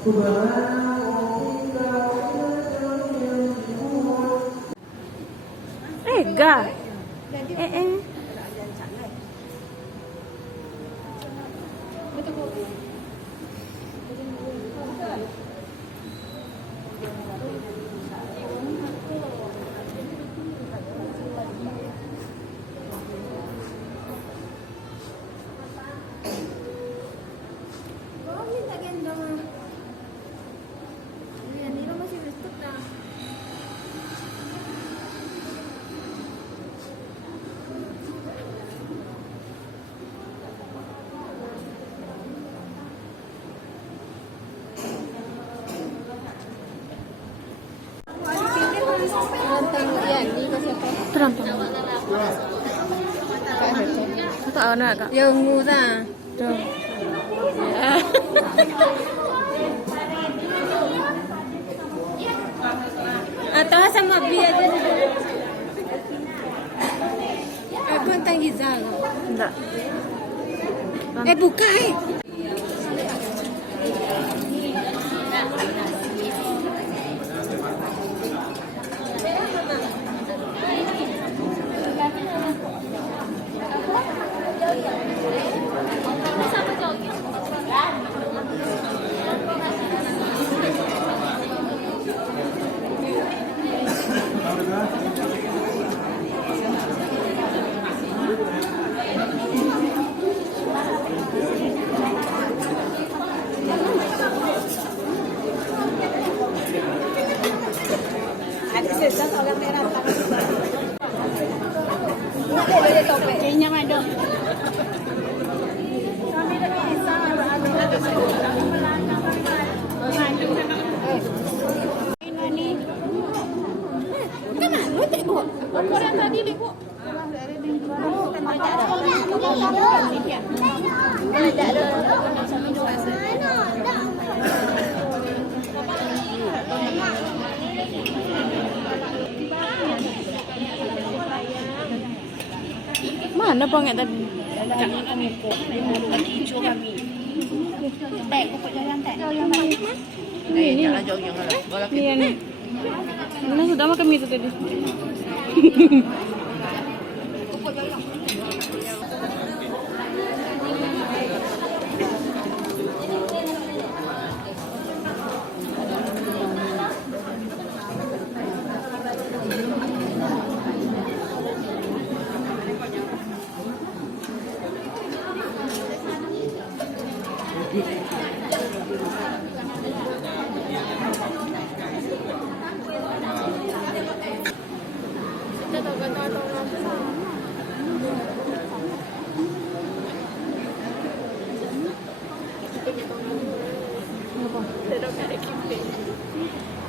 Ega. Terang. Tak ada nak kak. Yang muda. Tuh. Atau sama bi aja. Apa tanggi zaga? Enggak. Buka kayaknya ada. Mana bang tadi? Ini nih. Mana sudah makan mie itu tadi?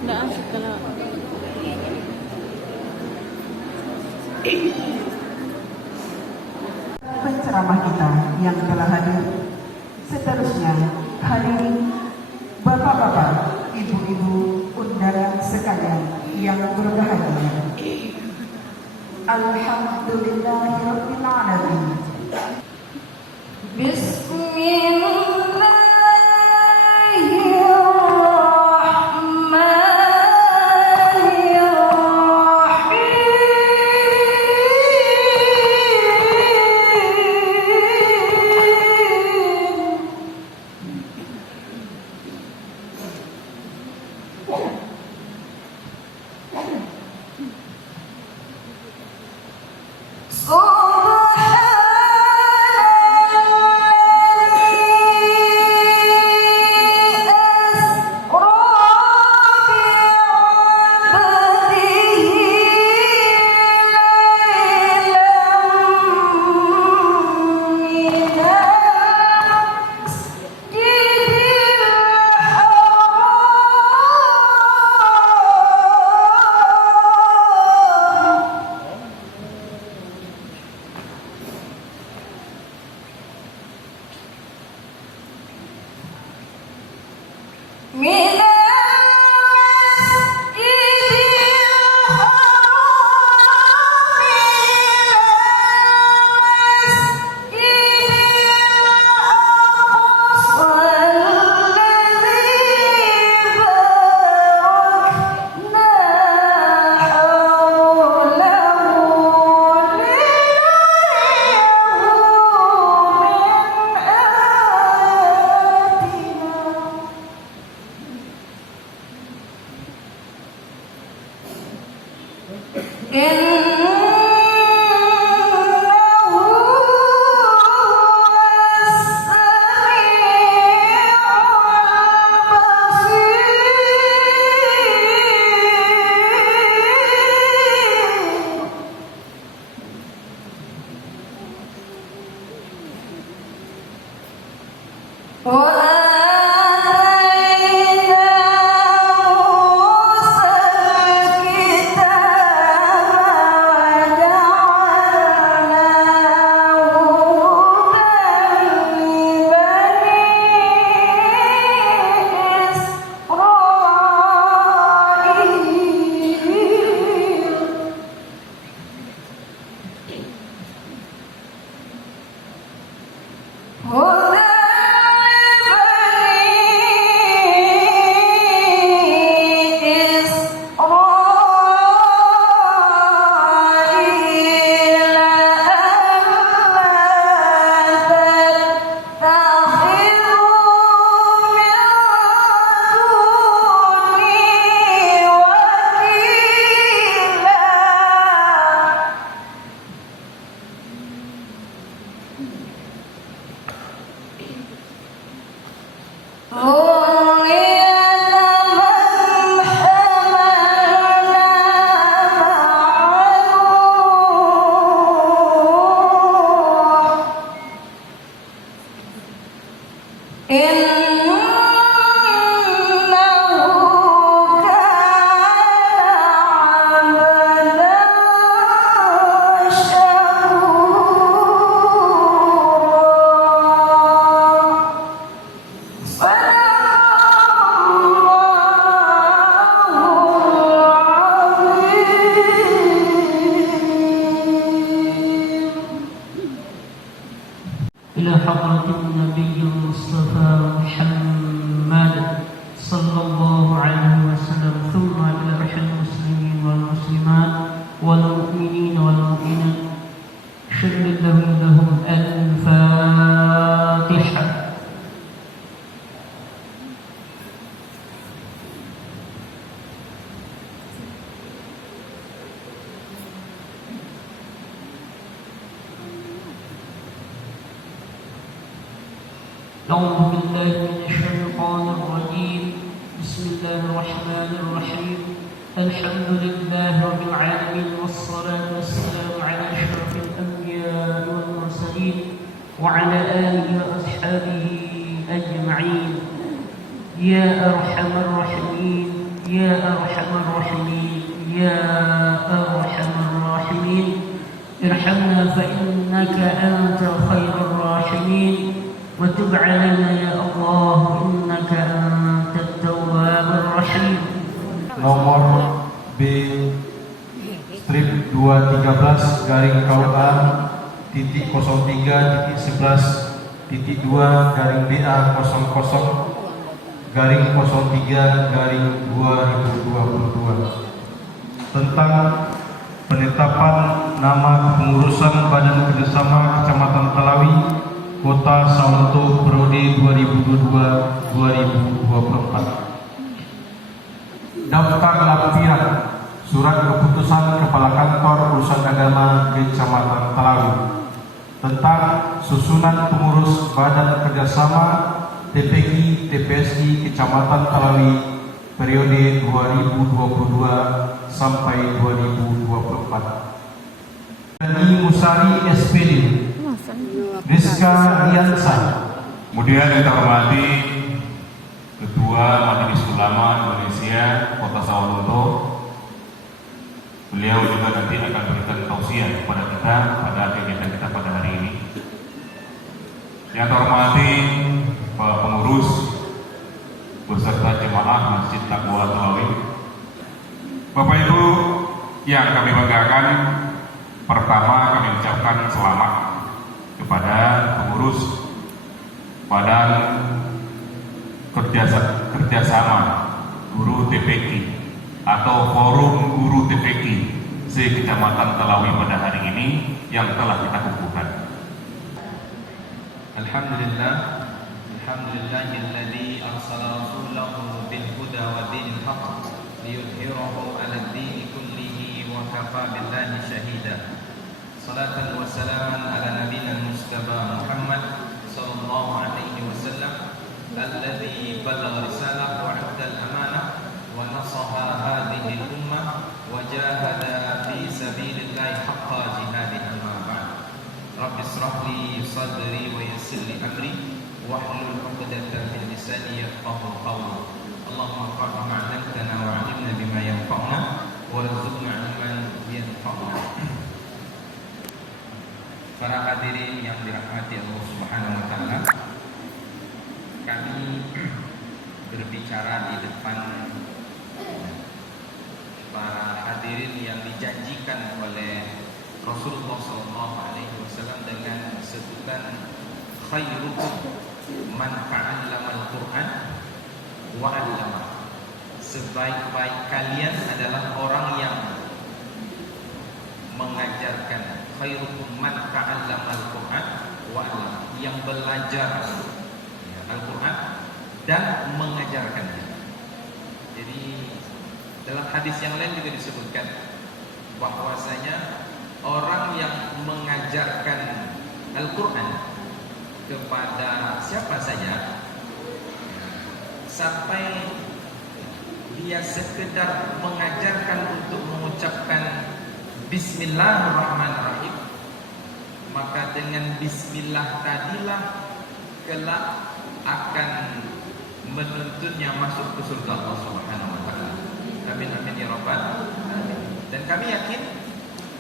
Nggak asik kalau penceramah kita yang telah hadir. Seterusnya hadirin bapak-bapak, ibu-ibu, undangan sekalian yang berbahagia. Alhamdulillahirabbil alamin. إلى حضرة النبي المصطفى محمد صلى الله عليه وسلم ثم إلى روح المسلمين والمسلمات والمؤمنين والمؤمنات شر لهم الفاتحة. أعوذ بالله من الشيطان الرجيم. بسم الله الرحمن الرحيم. الحمد لله رب العالمين والصلاة والسلام على أشرف الأنبياء والمرسلين وعلى آله وأصحابه أجمعين. يا أرحم الراحمين يا أرحم الراحمين يا أرحم الراحمين ارحمنا فإنك أنت خير الراحمين وتب علينا يا الله إنك أنت التواب الرحيم. Nomor B strip 213 garing KUA titik 03 titik 11 titik 2 garing BA 00 garing 03 garing 2022 tentang penetapan nama pengurusan Badan Kerjasama Kecamatan Talawi Kota Sawalunto periode 2022-2024. Daftar lampiran Surat Keputusan Kepala Kantor Urusan Agama Kecamatan Talawi tentang susunan pengurus Badan Kerjasama TPG TPSI Kecamatan Talawi periode 2022 sampai 2024. Dani Musari SPD, Rizka Riansa. Kemudian kita hormati Ketua Majelis Ulama Indonesia Kota Sawalunto. Beliau juga nanti akan berikan tausiah kepada kita pada kegiatan kita pada hari ini. Yang terhormati Pak Pengurus beserta jemaah Masjid Taqwa Talawi. Bapak Ibu yang kami banggakan, pertama kami ucapkan selamat kepada pengurus Badan Kerjasama Guru TPQ atau Forum Guru TPQ se-Kecamatan Talawi pada hari ini yang telah kita kukuhkan. Alhamdulillahilladzi arsala rasulahu bil huda wa dinil haqq liyudhhirahu 'alad dini kullihi wa kafa billahi shahida. Salatan wa salaman ala nabiyyina Mustafa Muhammad sallallahu alaihi wasallam alladzi ballagha risalah wa 'adda al-amanah wa nasaha hadhihi al-ummah wa jahada fi sabilillahi haqqa jihadihi amma ba'd. Rabbi ishrah li sadri wa yassir li amri wahlul 'uqdatam hadirin yang dirahmati Allah Subhanahu wa taala, kami berbicara di depan para hadirin yang dijanjikan oleh Rasulullah SAW dengan sebutan khairukum man ta'allama al-Quran wa 'allama. Sebaik-baik kalian adalah orang yang mengajarkan. Khairukum man ta'allama al-Quran wa 'allama, yang belajar Al-Quran dan mengajarkannya. Jadi dalam hadis yang lain juga disebutkan bahwasanya orang yang mengajarkan Al-Quran kepada siapa saja, sampai dia sekedar mengajarkan untuk mengucapkan Bismillahirrahmanirrahim, maka dengan Bismillah tadilah kelak akan menuntunnya masuk ke surga Allah Subhanahu wa taala. Amin amin ya rabbal alamin. Dan kami yakin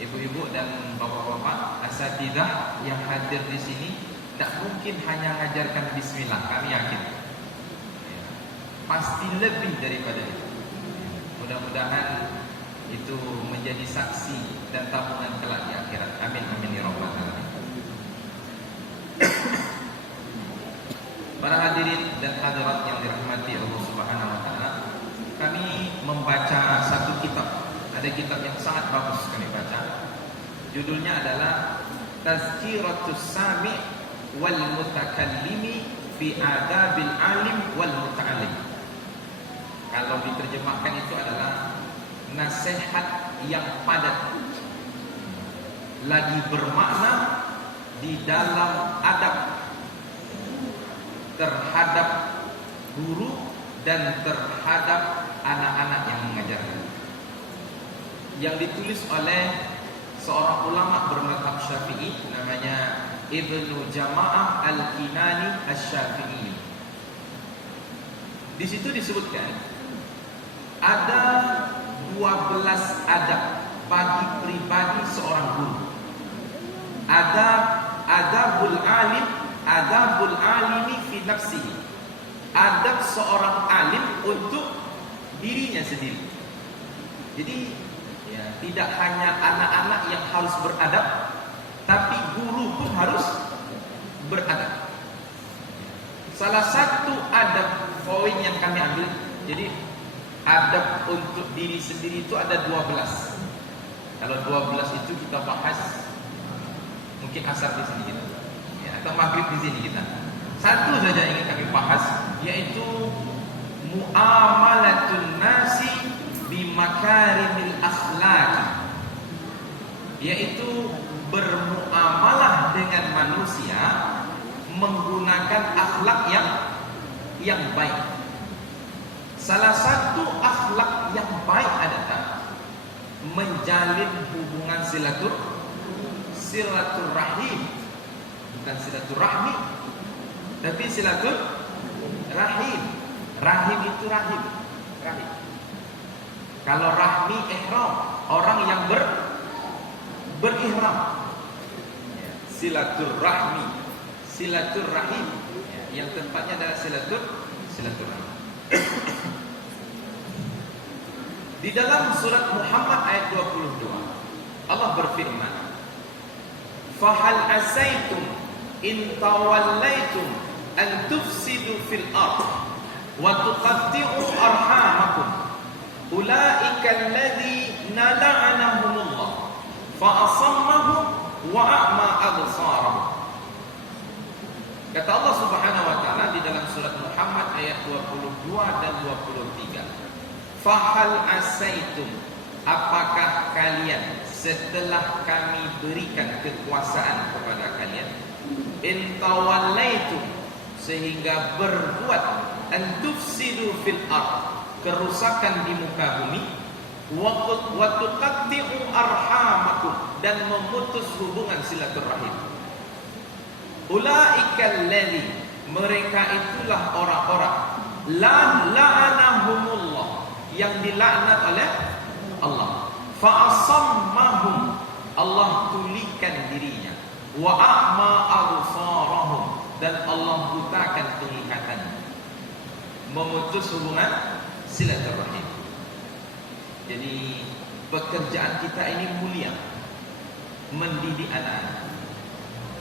ibu-ibu dan bapak-bapak asatidzah yang hadir di sini tak mungkin hanya mengajarkan bismillah. Kami yakin pasti lebih daripada itu. Mudah-mudahan itu menjadi saksi dan tabungan kelak di akhirat. Amin amin ya rabbal alamin. Para hadirin dan hadirat yang dirahmati Allah Subhanahu wa taala, kami membaca satu kitab. Ada kitab yang sangat bagus kami baca. Judulnya adalah Tazkiratus Sami' wal Mutakallimi fi Adabil Alim wal Muta'allim. Kalau diterjemahkan itu adalah nasihat yang padat lagi bermakna di dalam adab terhadap guru dan terhadap anak-anak yang mengajarkan, yang ditulis oleh seorang ulama bermadzhab Syafi'i namanya Ibnu Jama'ah Al-Kinani Asy-Syafi'i. Di situ disebutkan ada 12 adab bagi pribadi seorang guru. Ada adabul alim, adabul alimi fi nafsihi. Adab seorang alim untuk dirinya sendiri. Jadi ya, tidak hanya anak-anak yang harus beradab, tapi guru pun harus beradab. Salah satu adab poin yang kami ambil, jadi adab untuk diri sendiri itu ada 12. Kalau 12 itu kita bahas mungkin asar di sini kita, ya, atau maghrib di sini kita. Satu saja ingin kami bahas, yaitu muamalatun nasi bimakarimil akhlaq, yaitu bermuamalah dengan manusia menggunakan akhlak yang baik. Salah satu akhlak yang baik adalah menjalin hubungan silaturahim, bukan silaturahmi, tapi silaturahim. Rahim itu rahim. Kalau rahmi ihram, orang yang berihram. Silaturahmi, silaturahim, yang tempatnya adalah silaturahim. Di dalam surat Muhammad ayat 22, Allah berfirman, "Fahal asaitum in tawallaitum an tufsidu fil ardh wa tuqatti'u arhamakum ulaika alladhina la'anahumullah fa asammahum wa a'ma absarahum." Kata Allah Subhanahu wa taala di dalam surat Muhammad ayat 22 dan 23, "Fahal asaitum, apakah kalian setelah kami berikan kekuasaan kepada kalian, in tawallaitum, sehingga berbuat an tufsidu fil ardh, kerusakan di muka bumi, wa tuqatti'u arhamakum, dan memutus hubungan silaturahim. Ulaikal ladzi, mereka itulah orang-orang, la'anahumullah, yang dilaknat oleh Allah. Fa asammahum, Allah tulikan dirinya. wa a'ma absarahum, dan Allah butakan penglihatan. Memutus hubungan silaturahim. Jadi pekerjaan kita ini mulia, mendidik anak-anak.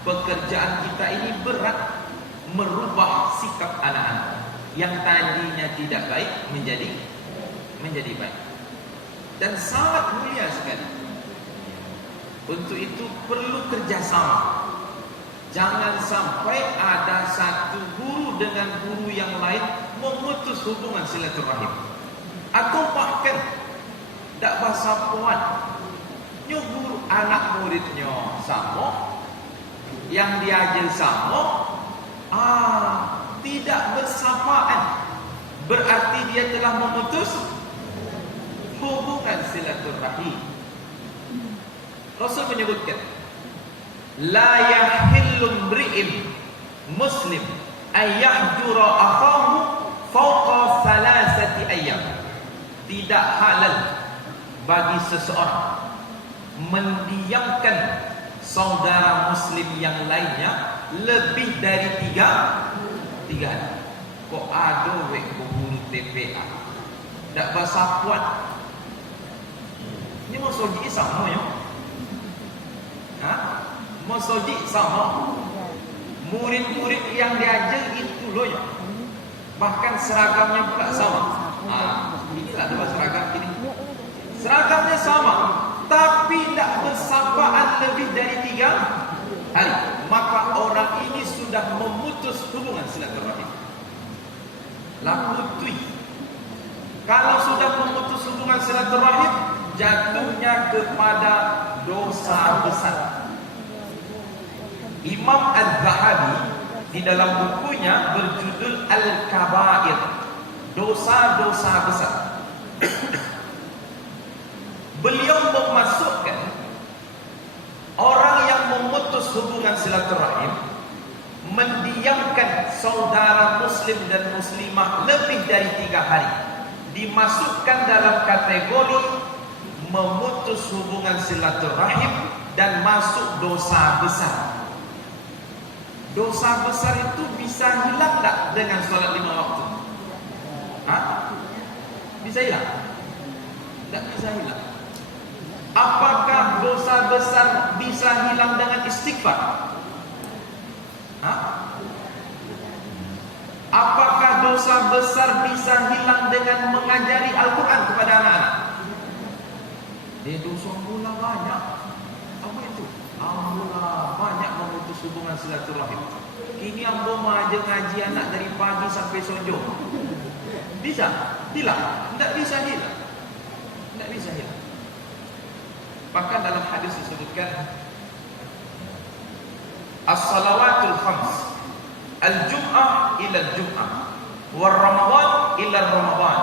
Pekerjaan kita ini berat, merubah sikap anak-anak yang tadinya tidak baik menjadi baik. Dan sangat mulia sekali. Untuk itu perlu kerjasama. Jangan sampai ada satu guru dengan guru yang lain memutus hubungan silaturahim, atau bahkan tak bahasa puan guru anak muridnya sama, yang diajar sama, tidak bersamaan, berarti dia telah memutus hubungan silaturahim. Rasul menyebutkan, la yahillu mri'in muslim ayyahjura akhahu fawqa thalathati ayyam. Tidak halal bagi seseorang mendiamkan saudara muslim yang lainnya lebih dari tiga hari. Kok ada wek guru TPA tak bahasa kuat. Ini mau soji sama ya? Mau soji sama. Murid-murid yang diajar itu loh ya. Bahkan seragamnya pula sama. Inilah dua seragam ini. Seragamnya sama, tapi tidak bersamaan lebih dari 3 hari. Maka orang ini sudah memutus hubungan silaturahim. Lakutui. Kalau sudah memutus hubungan silaturahim, jatuhnya kepada dosa besar. Imam Az-Zahabi di dalam bukunya berjudul Al-Kabair, dosa-dosa besar. Beliau memasukkan orang yang memutus hubungan silaturahim, mendiamkan saudara muslim dan muslimah lebih dari 3 hari, dimasukkan dalam kategori memutus hubungan silaturahim dan masuk dosa besar. Dosa besar itu bisa hilang tak dengan solat 5 waktu? Bisa hilang? Tak bisa hilang. Apakah dosa besar bisa hilang dengan istighfar? Apakah dosa besar bisa hilang dengan mengajari Al-Quran kepada anak-anak? Dia dosa mula banyak. Apa itu? Mula banyak memutus hubungan silaturahim. Ini ambo aja ngaji anak dari pagi sampai sonjo. Bisa hilang? Tidak bisa hilang. Tidak bisa hilang. Bahkan dalam hadis disebutkan as-salawatul khams, al-jum'ah ila al-jum'ah, wal ramadan ila ramadan,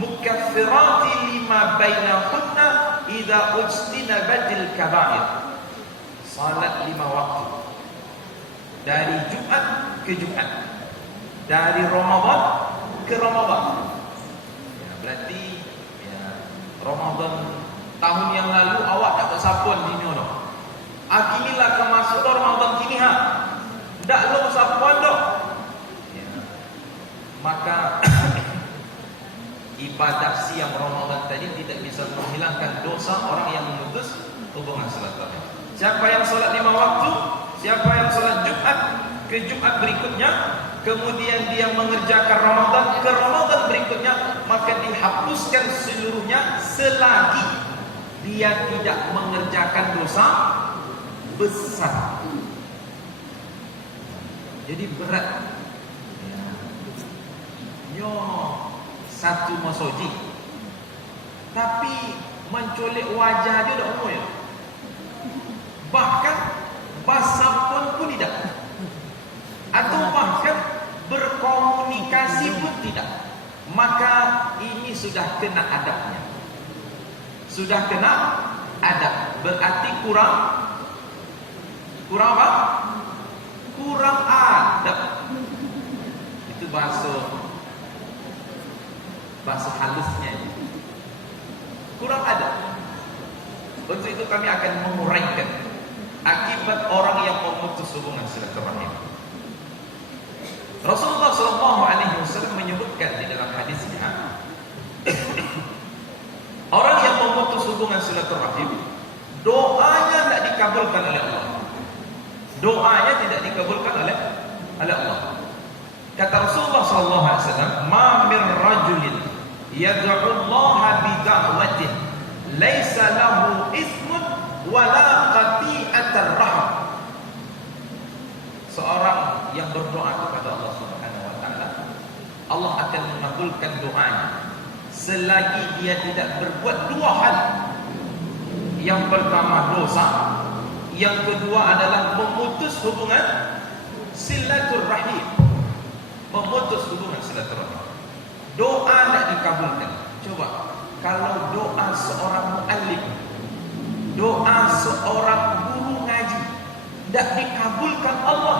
mukaffirati lima bainahunna idza ujtinabatil kaba'ir. Salat 5 waktu dari Jumat ke Jumat, dari Ramadan ke Ramadan. Berarti Ramadan tahun yang lalu awak tak bersapun di nyono. Akinilah kemasuk Ramadan kini ndak lo bersapun dok. Maka ibadah siang Ramadan tadi tidak bisa menghilangkan dosa orang yang memutus hubungan silaturahim. Siapa yang solat 5 waktu, siapa yang solat Jumat ke Jumat berikutnya, kemudian dia mengerjakan Ramadan ke Ramadan berikutnya, maka dihapuskan seluruhnya selagi dia tidak mengerjakan dosa besar. Jadi berat. Yo satu masoji, tapi mencolek wajah dia dah umur ya. Bahkan basapun pun tidak, atau bahkan berkomunikasi pun tidak. Maka ini sudah kena adabnya. Sudah kena adab. Berarti kurang apa? Kurang adab. Itu bahasa halusnya ini. Kurang adab. Untuk itu kami akan menguraikan akibat orang yang memutus hubungan silaturahim. Rasulullah SAW menyebutkan di dalam hadisnya, orang yang memutus hubungan silaturahim, doanya tidak dikabulkan oleh Allah. Doanya tidak dikabulkan oleh Allah. Kata Rasulullah SAW, "Ma min rajulin yad'u Allah bi da'watin laisa lahu ismun wala qati'atar rahim." Seorang yang berdoa kepada Allah Subhanahu wa taala, Allah akan mengabulkan doanya selagi dia tidak berbuat dua hal. Yang pertama dosa, yang kedua adalah memutus hubungan silaturahim. Memutus hubungan silaturahim. Doa tidak dikabulkan. Coba, kalau doa seorang muallim, doa seorang guru ngaji tidak dikabulkan Allah,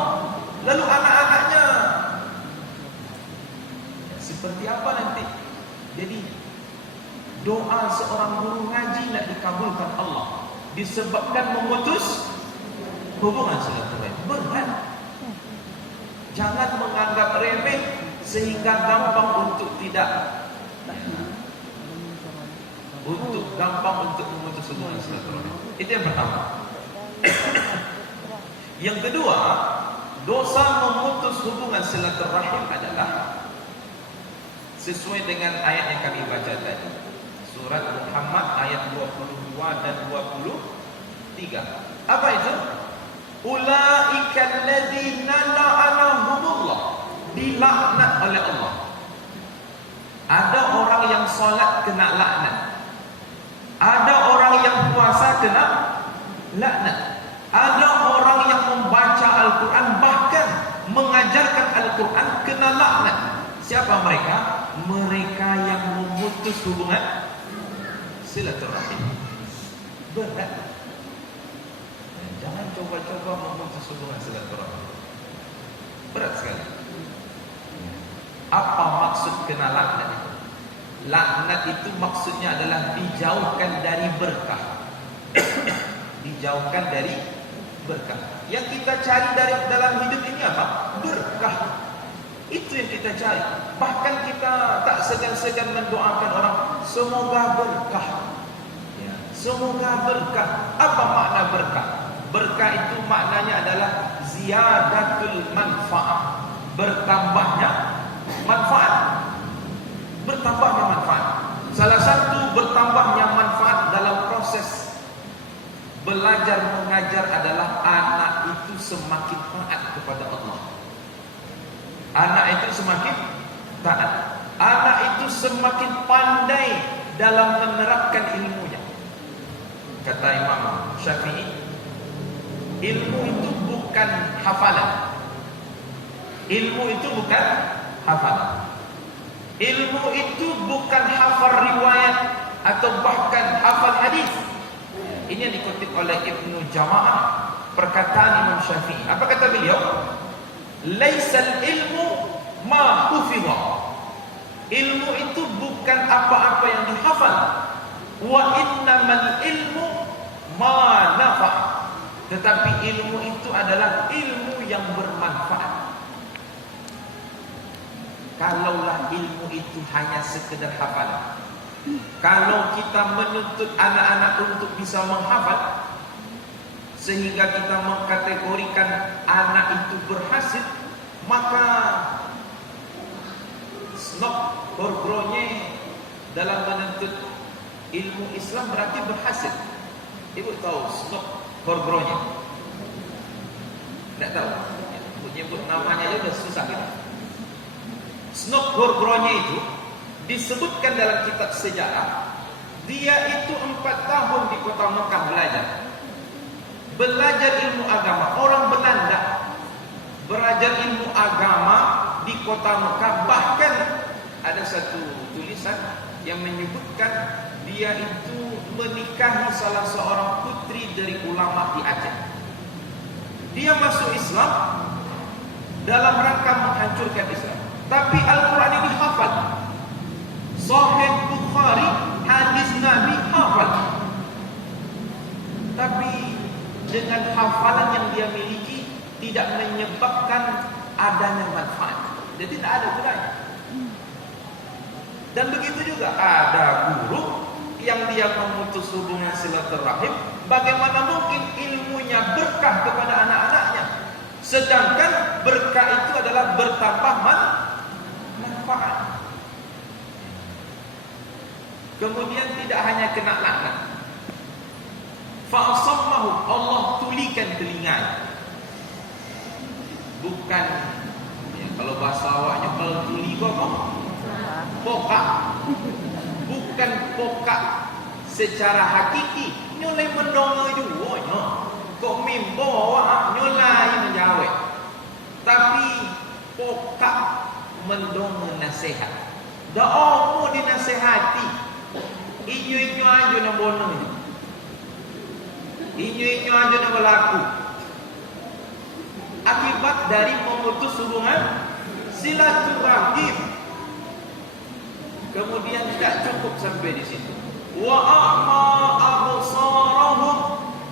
lalu anak-anaknya seperti apa nanti? Jadi doa seorang guru ngaji tidak dikabulkan Allah disebabkan memutus hubungan silaturahim. Berat. Jangan menganggap remeh sehingga gampang untuk memutus hubungan silaturahim. Itu yang pertama. Yang kedua, dosa memutus hubungan silaturahim adalah sesuai dengan ayat yang kami baca tadi, surat Muhammad ayat 22 dan 23. Apa itu? Ulaika alladzina la'anahumullah, dilaknat oleh Allah. Ada orang yang solat kena laknat. Ada orang yang puasa kena laknat. Ada orang yang membaca Al-Quran, bahkan mengajarkan Al-Quran, kena laknat. Siapa mereka? Mereka yang memutus hubungan silaturahim. Berat. Jangan coba-coba memutus hubungan silaturahim. Berat sekali. Apa maksud kena laknat itu? Laknat itu maksudnya adalah dijauhkan dari berkah. Dijauhkan dari berkah. Yang kita cari dalam hidup ini apa? Berkah. Itu yang kita cari. Bahkan kita tak segan-segan mendoakan orang, semoga berkah. Ya, semoga berkah. Apa makna berkah? Berkah itu maknanya adalah ziyadatul manfaat, bertambahnya manfaat. Bertambahnya manfaat. Salah satu bertambahnya manfaat dalam proses belajar mengajar adalah anak itu semakin taat kepada Allah. Anak itu semakin taat. Anak itu semakin pandai dalam menerapkan ilmunya. Kata Imam Syafi'i, ilmu itu bukan hafalan. Ilmu itu bukan hafalan. Ilmu itu bukan hafal riwayat atau bahkan hafal hadis. Ini yang dikutip oleh Ibnu Jama'ah, perkataan Imam Syafi'i. Apa kata beliau? Laisal ilmu ma hufidha. Ilmu itu bukan apa-apa yang dihafal. Wa innamal ilmu ma nafa'. Tetapi ilmu itu adalah ilmu yang bermanfaat. Kalaulah ilmu itu hanya sekedar hafalan, kalau kita menuntut anak-anak untuk bisa menghafal sehingga kita mengkategorikan anak itu berhasil, maka snok horgronye dalam menuntut ilmu Islam berarti berhasil. Ibu tahu snok horgronye? Tidak tahu. Menyebut namanya aja sudah susah gitu. Snok horgronye itu disebutkan dalam kitab sejarah. Dia itu 4 tahun di kota Mekah belajar ilmu agama. Orang Belanda belajar ilmu agama di kota Mekah. Bahkan ada satu tulisan yang menyebutkan dia itu menikahi salah seorang putri dari ulama di Aceh. Dia masuk Islam dalam rangka menghancurkan Islam, tapi Al-Quran ini hafal. Sahih Bukhari, hadis Nabi hafal. Tapi dengan hafal hafalan yang dia miliki tidak menyebabkan adanya manfaat. Jadi tidak ada gunanya. Dan begitu juga ada guru yang dia memutus hubungan silaturahim, bagaimana mungkin ilmunya berkah kepada anak-anaknya, sedangkan berkah itu adalah bertambah manfaat. Kemudian tidak hanya kena laknat, fa'asammahu, Allah tulikan telinganya. Bukan ya, kalau bahasa awaknya kalau tuli pokak. Bukan pokak secara hakiki, nyolai mendonga juga nya. Kok mimpo awak nyolai menjawab. Tapi pokak mendonga nasihat. Dah mau dinasihati. Inyo aja nak bono. Inyo aja nak berlaku. Akibat dari memutus hubungan silaturahim. Kemudian tidak cukup sampai di situ. Wa a'ma absarahum,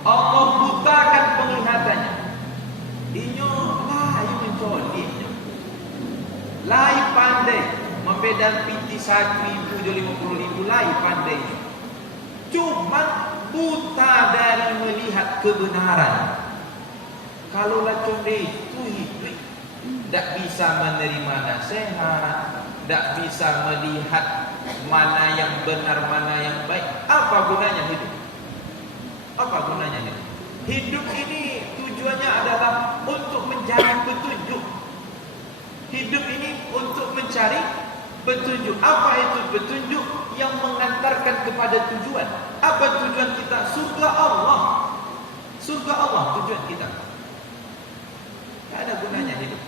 Allah butakan penglihatannya. Inyo layu mencolitnya. Lai pandai membedakan piti 1.000 jadi 50.000, lai pandai. Cuma buta dari melihat kebenaran. Kalau lah conde itu hidup, tidak bisa menerima nasihat, tidak bisa melihat mana yang benar, mana yang baik. Apa gunanya hidup? Apa gunanya hidup? Hidup ini tujuannya adalah untuk mencari petunjuk. Hidup ini untuk mencari petunjuk. Apa itu petunjuk? Yang mengantarkan kepada tujuan. Apa tujuan kita? Surga Allah. Surga Allah tujuan kita. Tak ada gunanya hidup.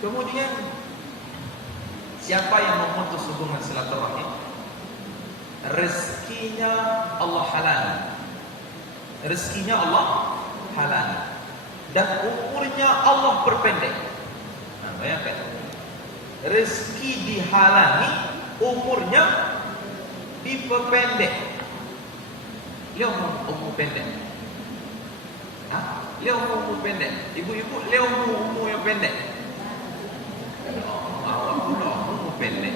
Kemudian siapa yang memutus hubungan silaturahim, rezekinya Allah halali. Rezekinya Allah halali. Dan umurnya Allah perpendek. Nah, bayangkan. Rezeki dihalangi, umurnya diperpendek. Dia umur pendek. Dia umur pendek. Ibu-ibu, dia umur yang pendek. Awak pula umur pendek.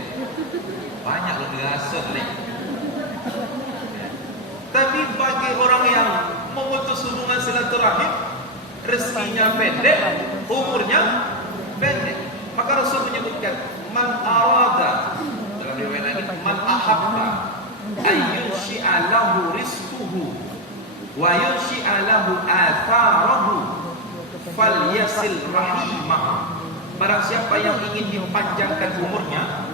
Banyak lebih rasut ni. Tapi bagi orang yang memutus hubungan silaturahim, rezekinya pendek, umurnya pendek. Maka Rasul menyebutkan, man arada, dalam riwayat ini, man ahabba ayyunshi'a lahu rizquhu wa yunshi'a lahu atharahu falyasil rahimah. Barang siapa yang ingin dipanjangkan umurnya,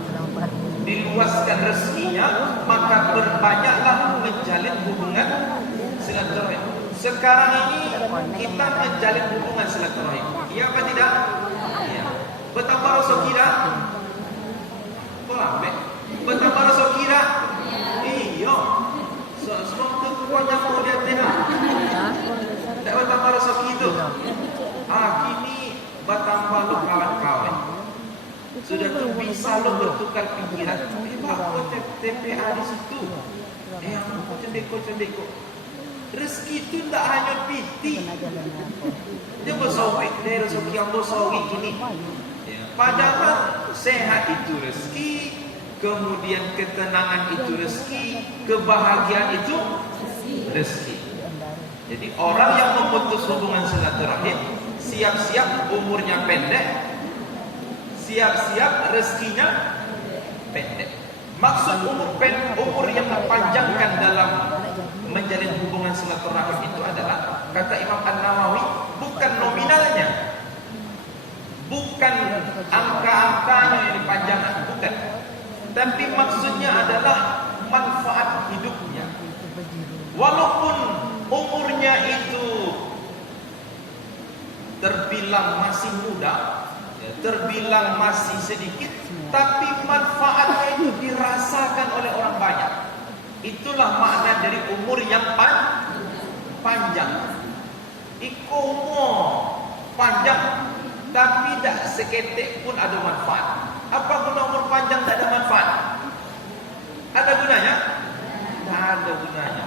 diluaskan rezekinya, maka berbanyaklah menjalin hubungan silaturahim. Sekarang ini kita menjalin hubungan silaturahim. Iya apa tidak? Iya. Betapa rasa kira? Berapa? Betapa rasa kira? Iya. Sebab tu banyak dia tengah. Tak betapa rasa gitu. Kini bertambah lo kawan-kawan. Sudah tu bisa lo bertukar pikiran. Apa TPA di situ? Aku cendeko. Rezeki itu tak hanya piti. Dia bersawik, dia rezeki yang bersawik ini. Padahal sehat itu rezeki, kemudian ketenangan itu rezeki, kebahagiaan itu rezeki. Jadi orang yang memutus hubungan silaturahim, siap-siap umurnya pendek, siap-siap rezekinya pendek. Maksud umur yang dipanjangkan dalam menjalin hubungan silaturahim itu adalah, kata Imam An-Nawawi, bukan nominalnya, bukan angka-angkanya yang dipanjangkan, bukan. Tapi maksudnya adalah manfaat hidupnya. Walaupun umurnya itu terbilang masih muda, terbilang masih sedikit, tapi manfaatnya itu dirasakan oleh orang banyak. Itulah makna dari umur yang panjang. Umur panjang, tapi tak seketik pun ada manfaat. Apa guna umur panjang tak ada manfaat? Ada gunanya? Tak ada gunanya.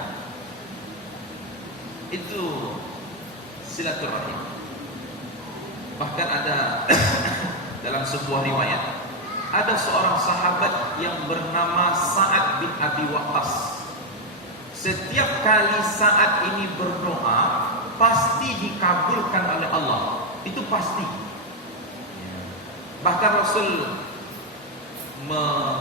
Itu silaturahim. Bahkan ada dalam sebuah riwayat, ada seorang sahabat yang bernama Sa'ad bin Abi Waqqas. Setiap kali Sa'ad ini berdoa, pasti dikabulkan oleh Allah. Itu pasti. Bahkan Rasul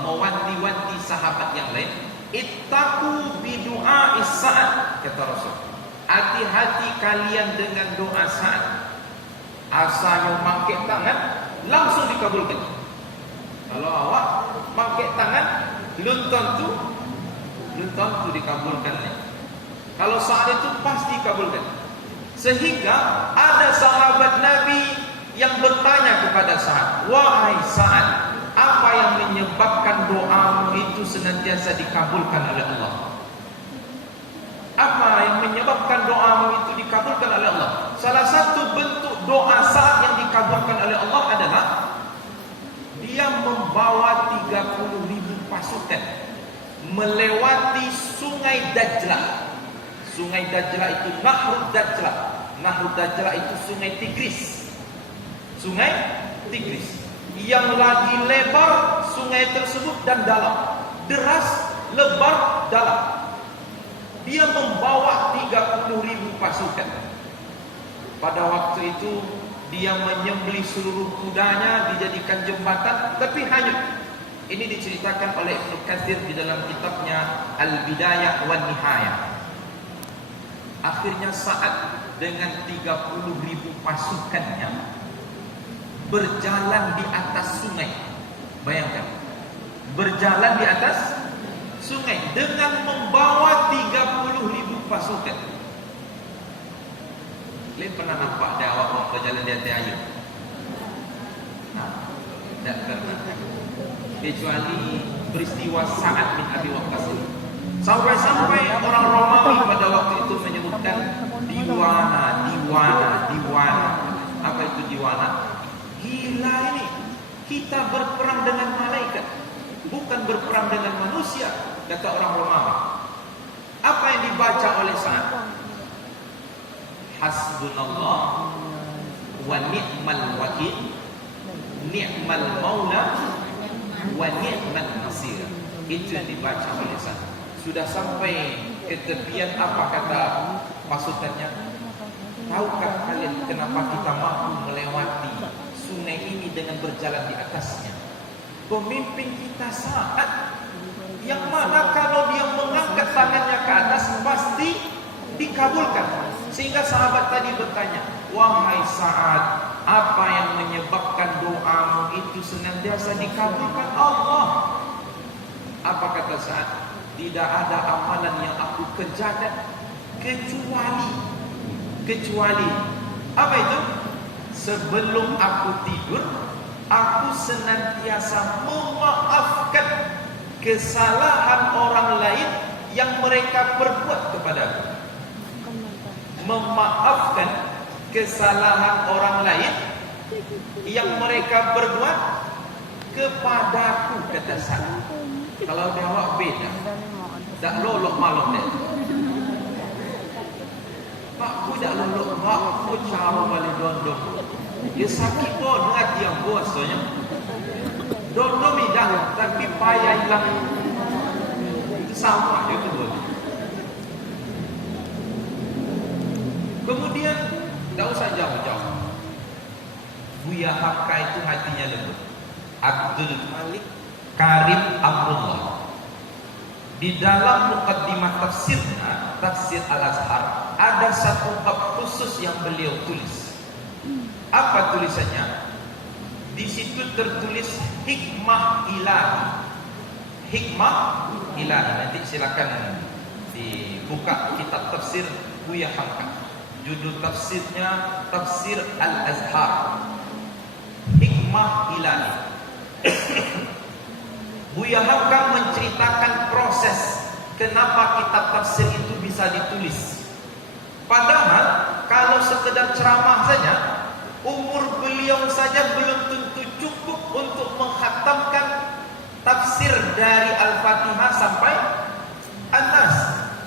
mewanti-wanti sahabat yang lain, ittaqu bidu'a Sa'ad, kata Rasul. Hati-hati kalian dengan doa Sa'ad. Asalnya mangkit tangan, langsung dikabulkan. Kalau awak mangkit tangan, belum tentu dikabulkan. Kalau Sa'ad itu pasti dikabulkan. Sehingga ada sahabat Nabi yang bertanya kepada Sa'ad, wahai Sa'ad, apa yang menyebabkan doamu itu senantiasa dikabulkan oleh Allah? Apa yang menyebabkan doamu itu dikabulkan oleh Allah? Salah satu bentuk doa Sa'ad yang dikabulkan oleh Allah adalah dia membawa 30.000 pasukan melewati sungai Dajlah. Sungai Dajlah itu Nahrud Dajlah. Nahrud Dajlah itu sungai Tigris. Sungai Tigris yang lagi lebar sungai tersebut dan dalam, deras, lebar, dalam. Dia membawa 30.000 pasukan. Pada waktu itu dia menyembelih seluruh kudanya, dijadikan jembatan, tapi hanyut. Ini diceritakan oleh Ibnu Katsir di dalam kitabnya Al-Bidayah wan Nihayah. Akhirnya Sa'ad dengan 30.000 pasukannya berjalan di atas sungai. Bayangkan, berjalan di atas sungai dengan membawa 30.000 pasukan. Kalian pernah nampak ada awak berjalan di atas air? Tidak pernah. Kecuali peristiwa Sa'ad bin Abi Waqqas ini. Sampai-sampai orang Romawi pada waktu itu menyebutkan diwana. Apa itu diwana? Gila ini, kita berperang dengan malaikat, bukan berperang dengan manusia, kata orang Romawi. Apa yang dibaca oleh Sa'ad? Hasbunallah wa ni'mal wakil, ni'mal maula wa ni'mal nasir. Itu yang dibaca oleh Sa'ad. Sudah sampai ke tepian, apa kata pasukannya? Tahukah kalian kenapa kita mampu melewati sungai ini dengan berjalan di atasnya? Pemimpin kita Sa'ad, yang mana kalau dia mengangkat tangannya ke atas pasti dikabulkan. Sehingga sahabat tadi bertanya, wahai Sa'ad, apa yang menyebabkan doamu itu senantiasa dikabulkan Allah? Apa kata Sa'ad? Tidak ada amalan yang aku kerjakan kecuali apa itu? Sebelum aku tidur, aku senantiasa memaafkan kesalahan orang lain yang mereka perbuat kepadaku. Memaafkan kesalahan orang lain yang mereka perbuat kepadaku, kata Sa'ad. Kalau jawab beda, tak lolok malam dia. Pak ku tak lolok, pak ku cara balik dondom. Dia sakit pun dengan dia bosnya. Dondom hilang, tapi payah hilang. Itu sama dia tu. Kemudian tak usah jauh-jauh. Buya Hakka itu hatinya lembut. Abdul Malik Karim Amrullah. Di dalam mukaddimah tafsirnya, tafsir Al-Azhar, ada satu bab khusus yang beliau tulis. Apa tulisannya? Di situ tertulis hikmah ilahi. Hikmah ilahi. Nanti silakan dibuka kitab tafsir Buya Hakka. Judul tafsirnya Tafsir Al-Azhar, hikmah ilahi. Buya Hakka menceritakan proses kenapa kitab tafsir itu bisa ditulis. Padahal kalau sekedar ceramah saja, umur beliau saja belum tentu cukup untuk menghatamkan tafsir dari Al-Fatihah sampai An-Nas.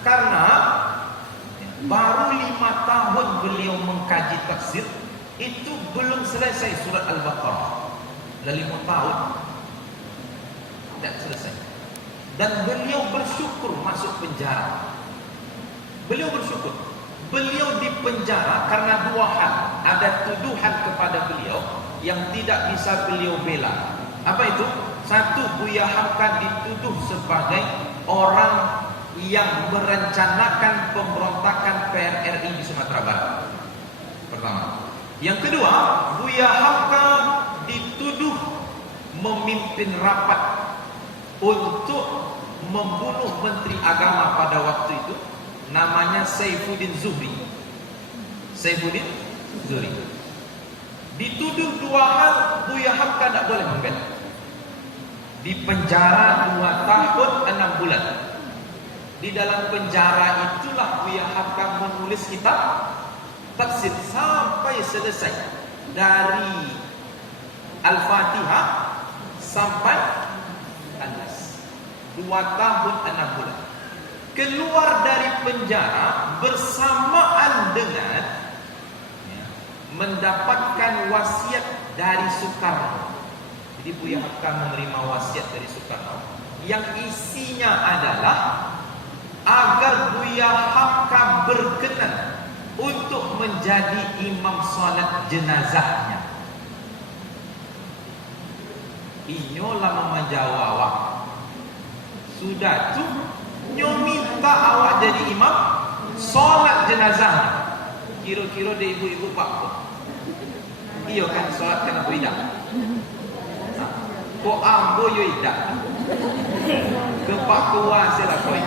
Karena baru 5 tahun tahun beliau mengkaji tafsir, itu belum selesai surat Al-Baqarah. Dah 5 tahun tidak selesai. Dan beliau bersyukur masuk penjara. Beliau bersyukur. Beliau dipenjara karena 2 hal. Ada tuduhan kepada beliau yang tidak bisa beliau bela. Apa itu? 1, Buya Hamka dituduh sebagai orang yang merencanakan pemberontakan PRRI di Sumatera Barat. Pertama. Yang kedua, Buya Hamka dituduh memimpin rapat untuk membunuh Menteri Agama pada waktu itu, namanya Saifuddin Zuhri. Saifuddin Zuhri. Dituduh 2 hal, Buya Hamka tidak boleh membela. Di penjara 2 tahun 6 bulan. Di dalam penjara itulah Buya Hamka menulis kitab tafsir sampai selesai, dari Al-Fatihah sampai An-Nas. 2 tahun 6 bulan. Keluar dari penjara bersamaan dengan mendapatkan wasiat dari Soekarno. Jadi Buya Hamka menerima wasiat dari Soekarno yang isinya adalah agar Buya Hamka berkenan untuk menjadi imam salat jenazahnya. Inyo lama menjawab awak. Sudah tu nyo minta awak jadi imam salat jenazahnya. Kira-kira dia ibu-ibu pak. Iyo kan salat kena beridak. Ko ambo yo idak. Kepak kuasa lah koi.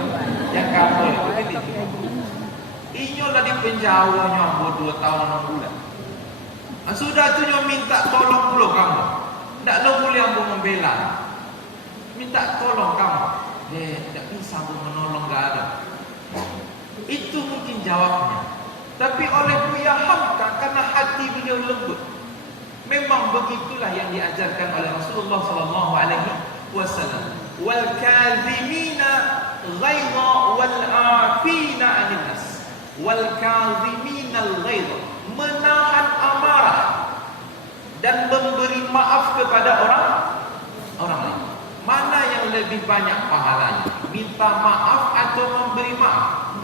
Yang kamu itu. Inyo lah di penjara nyo 2 tahun 6 bulan. Sudah tu nyo minta tolong pula kamu. Tak lo boleh ambo membela. Minta tolong kamu. Dia tak bisa ambo menolong, gak ada. Itu mungkin jawabnya. Tapi oleh Buya Hamka karena hati beliau lembut. Memang begitulah yang diajarkan oleh Rasulullah sallallahu alaihi wasallam. Wal kadhimina ghaidha wal 'afina 'anil nas. Wal kadhimina al ghaidha, menahan amarah dan memberi maaf kepada orang lain. Mana yang lebih banyak pahalanya? Minta maaf atau memberi maaf?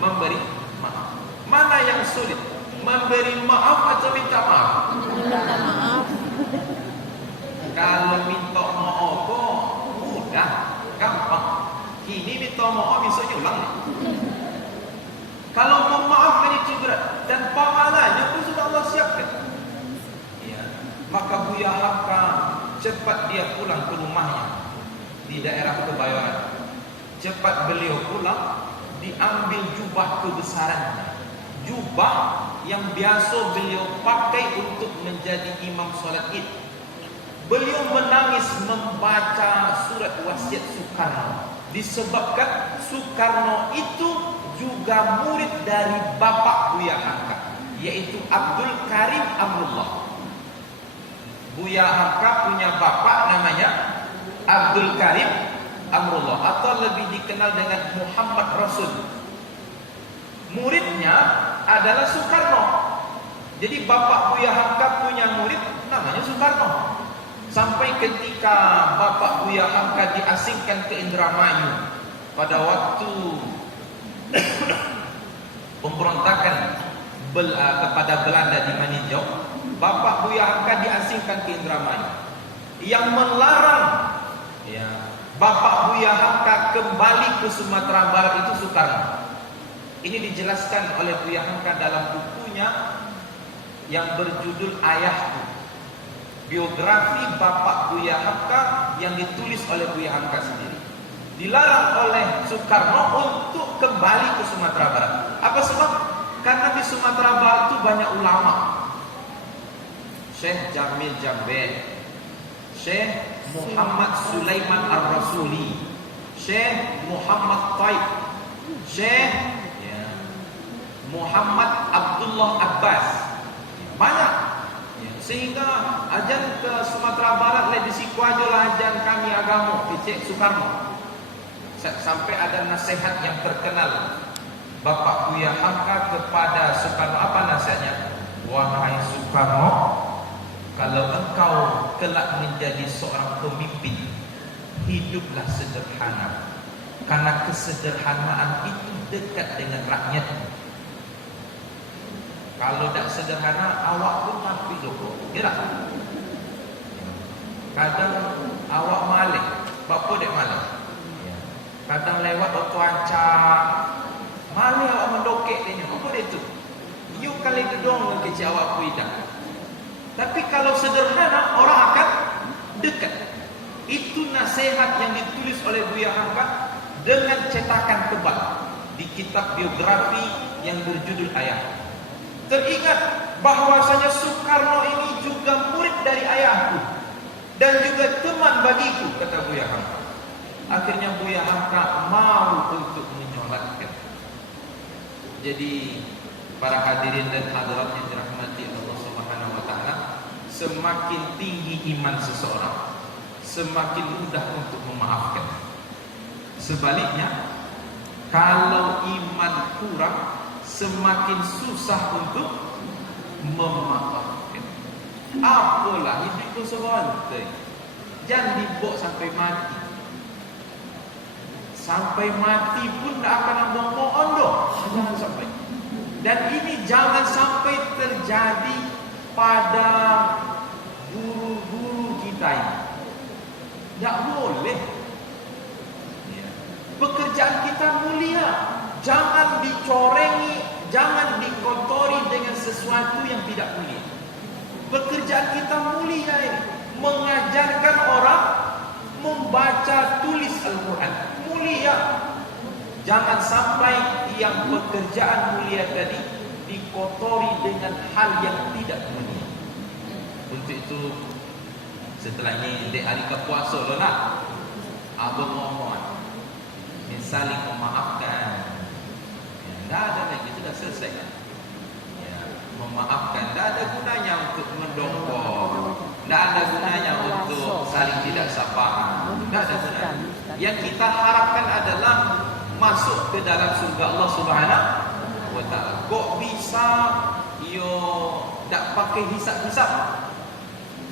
Memberi maaf. Mana yang sulit? Memberi maaf atau minta maaf? Minta maaf. Kalau minta maaf kok mudah, gampang. Kini minta maaf besoknya ulang. Kalau mau maafkan itu berat dan pahalanya pun sudah Allah siapkan. Ya. Maka Buya Hamka cepat dia pulang ke rumahnya di daerah Kebayoran. Cepat beliau pulang, diambil jubah kebesarannya. Jubah yang biasa beliau pakai untuk menjadi imam salat Id. Beliau menangis membaca surat wasiat Soekarno. Disebabkan Soekarno itu juga murid dari bapak Buya Hamka, yaitu Abdul Karim Amrullah. Buya Hamka punya bapak namanya Abdul Karim Amrullah, atau lebih dikenal dengan Muhammad Rasul. Muridnya adalah Soekarno. Jadi bapak Buya Hamka punya murid namanya Soekarno. Sampai ketika bapak Buya Hamka diasingkan ke Indramayu pada waktu pemberontakan kepada Belanda di Maninjau, bapak Buya Hamka diasingkan ke Indramayu. Yang melarang bapak Buya Hamka kembali ke Sumatera Barat itu Soekarno. Ini dijelaskan oleh Buya Hamka dalam bukunya yang berjudul Ayahku. Biografi bapak Buya Hamka yang ditulis oleh Buya Hamka sendiri. Dilarang oleh Soekarno untuk kembali ke Sumatera Barat. Apa sebab? Karena di Sumatera Barat itu banyak ulama. Syekh Jamil Jambe, Syekh Muhammad Sulaiman Ar-Rasuli, Syekh Muhammad Taib, Syekh Muhammad Abdullah Abbas. Banyak. Sehingga ajan ke Sumatera Barat le di siku aja lah ajan kami agama Cik Soekarno. Sampai ada nasihat yang terkenal Bapak Buya Hamka kepada Soekarno apa nasihatnya? Wahai Soekarno, kalau engkau kelak menjadi seorang pemimpin, hiduplah sederhana, karena kesederhanaan itu dekat dengan rakyat. Kalau tak sederhana, awak pun tapi loko. Kira? Kadang awak malik, bapa dek malam. Kadang lewat auto ancak, malik awak mendokek dia. Apa dia tu? You kali dedong kecil awak kuidah. Tapi kalau sederhana, orang akan dekat. Itu nasihat yang ditulis oleh Buya Hamka dengan cetakan tebal di kitab biografi yang berjudul Ayah. Teringat bahwasanya Soekarno ini juga murid dari ayahku dan juga teman bagiku, kata Buya Hamka. Akhirnya Buya Hamka mau untuk menyolatkan. Jadi para hadirin dan hadirat yang dirahmati Allah Subhanahu wa taala, semakin tinggi iman seseorang, semakin mudah untuk memaafkan. Sebaliknya, kalau iman kurang, semakin susah untuk memaafkan. Apalah hidup itu sebentar. Jangan dibawa sampai mati. Sampai mati pun tak akan mohon doh. Jangan sampai. Dan ini jangan sampai terjadi pada guru-guru kita ini. Tak boleh. Pekerjaan kita mulia. Jangan dicorengi, jangan dikotori dengan sesuatu yang tidak mulia. Pekerjaan kita mulia ini. Mengajarkan orang membaca tulis Al-Quran. Mulia. Jangan sampai yang pekerjaan mulia tadi dikotori dengan hal yang tidak mulia. Untuk itu, setelah ini dek hari kepuasa lo nak, abang mohon saling memaafkan. Tidak ada lagi, sudah selesai. Memaafkan, tidak ada gunanya untuk mendongkor, tidak ada gunanya untuk saling tidak sapaan, tidak ada gunanya. Yang kita harapkan adalah masuk ke dalam surga Allah Subhanahu wa taala. Kok bisa yo tak pakai hisap-hisap,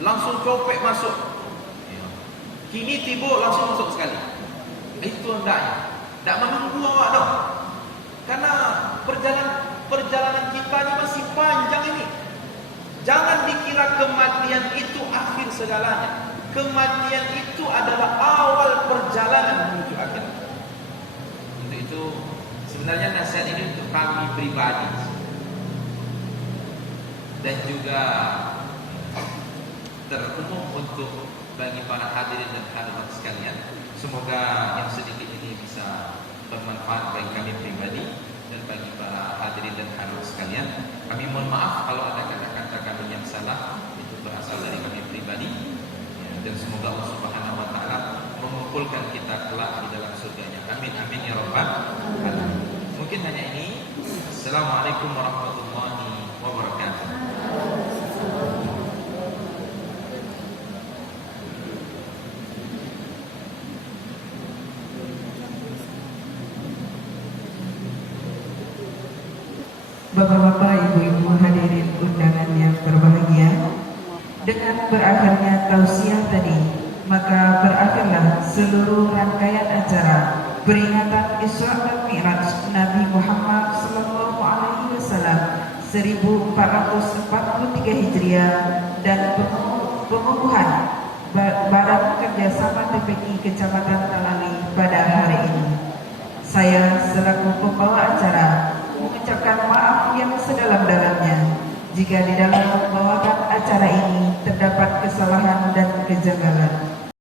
langsung copek masuk. Kini tiba langsung masuk sekali. Itu hendaknya. Tak menunggu awak dah. Karena perjalanan kita ni masih panjang ini. Jangan dikira kematian itu akhir segalanya. Kematian itu adalah awal perjalanan menuju akhir. Untuk itu sebenarnya nasihat ini untuk kami pribadi dan juga terumum untuk bagi para hadirin dan hadirat sekalian. Semoga yang sedikit ini bisa bermanfaat bagi kami pribadi dan bagi para hadirin dan hadirat sekalian. Kami mohon maaf kalau ada kata-kata kami yang salah, itu berasal dari kami pribadi. Dan semoga Allah Subhanahu wa taala mengumpulkan kita kelak di dalam surganya. Amin amin ya rabbal alamin. Mungkin hanya ini. Assalamualaikum warahmatullahi wabarakatuh. Bapak-bapak, ibu-ibu hadirin undangan yang berbahagia, dengan berakhirnya tausiah tadi, maka berakhirlah seluruh rangkaian acara peringatan Isra dan Mi'raj Nabi Muhammad sallallahu alaihi wasallam 1443 Hijriah dan pengukuhan Badan Kerjasama TPI Kecamatan Talali pada hari ini. Saya selaku pembawa acara mengucapkan maaf yang sedalam-dalamnya jika di dalam membawakan acara ini terdapat kesalahan dan kejanggalan.